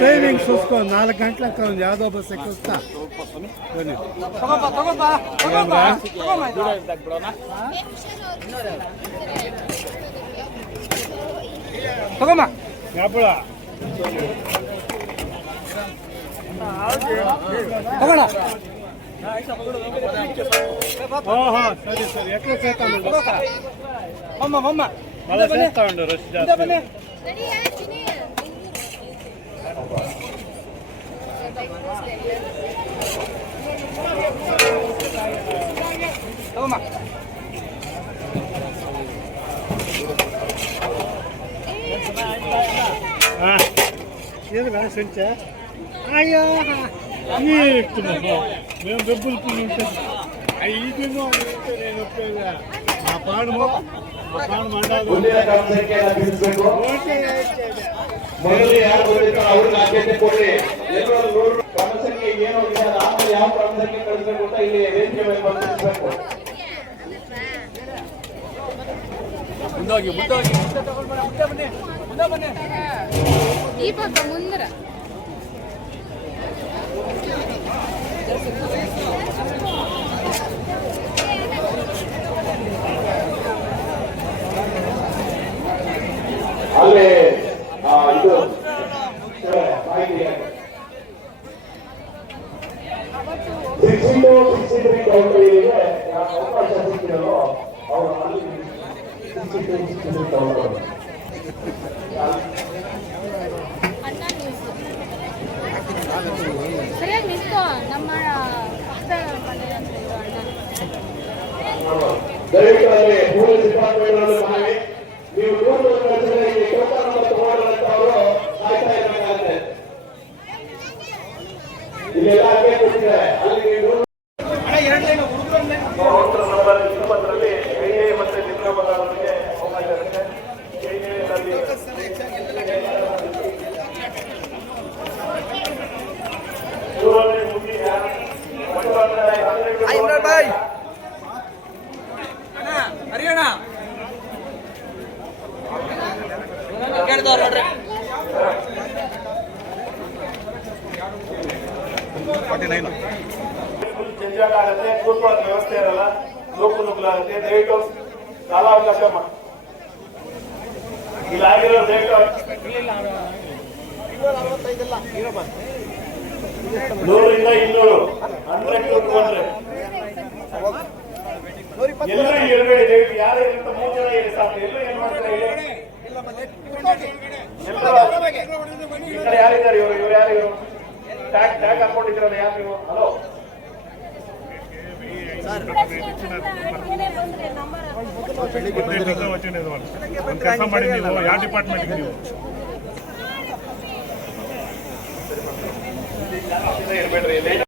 Timing ಸುಸ್ಕೋ ನಾಲ್ಕು ಗಂಟೆ ಒಂದು ಯಾವುದೋ ಬಸ್ ಎಕ್ಕಿಸ್ತಾ ತಗೊಮ್ಮ ಯಾಪಳ ತಗೋಣ ಹಾಂ ಹಾಂ ಸರಿ ಸರಿ ಎಕ್ಕಿಸ್ತಾ ಮಮ್ಮ ಮಮ್ಮ मला तेच तांडव रस जास्त हा. ఏదిరా సంచా అయ్యో నీకు మేము డబ్బులు పుణ్యం ಮುಂದಿನ ಕಾಲಸಂಖ್ಯೆಯನ್ನು ಬಿಡಿಸಬೇಕು ಮೊದಲು ಯಾರು ಬಂದಿರ್ತಾರೋ ಅವ್ರಿಗೆ ಆದ್ಯತೆ ಕೊಡ್ರಿ. ಎಲ್ಲರೂ ನೂರು ಏನು ಇಲ್ಲ ಆಮೇಲೆ ಯಾವ ಕ್ರಮಸಂಖ್ಯೆ ಕಳಿಸಬೇಕು ಅಂತ ಇಲ್ಲಿ ವೇದಿಕೆ ಮೇಲೆ ಮುಂದೋಗಿ ಮುಂದೋಗಿ. ಮುಂದೆ ಬನ್ನಿ ಮುಂದೆ ಬನ್ನಿ. ದೀಪಕ ಅಲ್ಲಿ ಇದು ಸರ್, ಮಾಹಿತಿ ಸಿಕ್ಸ್ಟಿ ಟು ಸಿಕ್ಸ್ಟಿ ತ್ರೀ ಕೌಂಟರಿಗೆ ಅವಕಾಶ ಸಿಕ್ಕಿರೋ ಅವರು ಅಲ್ಲಿ sixty two sixty three counter ಅಣ್ಣ ನ್ಯೂಸ್ ಸರಿಯಾಗಿ ನಮ್ಮ ದಯವಿಟ್ಟು ಅಲ್ಲಿ ಪೊಲೀಸ್ ಡಿಪಾರ್ಟ್ಮೆಂಟ್ ಮನವಿ ನೀವು ವರ್ಷದಲ್ಲಿ ಹರಿಯಣ್ಣ ಕೇಳ್ದವ್ರು ನೋಡ್ರಿ. ಜಂಜಾಟ ಆಗುತ್ತೆ ಕೂತ್ಕೊಳ್ಳೋಕೆ ವ್ಯವಸ್ಥೆ ಇರಲ್ಲ ನೂಕು ನುಗ್ಲಾಗುತ್ತೆ ದಯವಿಟ್ಟು ಕಾಲಾವಕಾಶ ಮಾಡಿ ಇಲ್ಲ. ಆಗಿರೋ ದಯವಿಟ್ಟು ನೂರಿಂದ ಇನ್ನೂರು. ಹಂಡ್ರೆಡ್ ಕೂತ್ಕೊಂಡ್ರೆ ಎಲ್ಲರೂ ಇರಬೇಡಿ. ಯಾರು ಇರುತ್ತೆ ಮೂರು ಜನ ಹೇಳಿ. ಸಾಕು ಎಲ್ಲರೂ ಏನ್ ಮಾಡ್ತಾರೆ ಹೇಳಿ ಎಲ್ಲರೂ ಈ ಕಡೆ ಯಾರಿದ್ದಾರೆ ಇವರು? ಇವ್ರು ಯಾರು ಇವರು? ಟ್ಯಾಗ್ ಟ್ಯಾಗ್ ಹಾಕೊಂಡಿದ್ರಲ್ಲ ಯಾರು ನೀವು? ಹಲೋ ಕೆಲಸ ಮಾಡಿ ನೀವು. ಯಾವ ಡಿಪಾರ್ಟ್ಮೆಂಟ್ಗೆ ನೀವು? ಇರಬೇಡ್ರಿ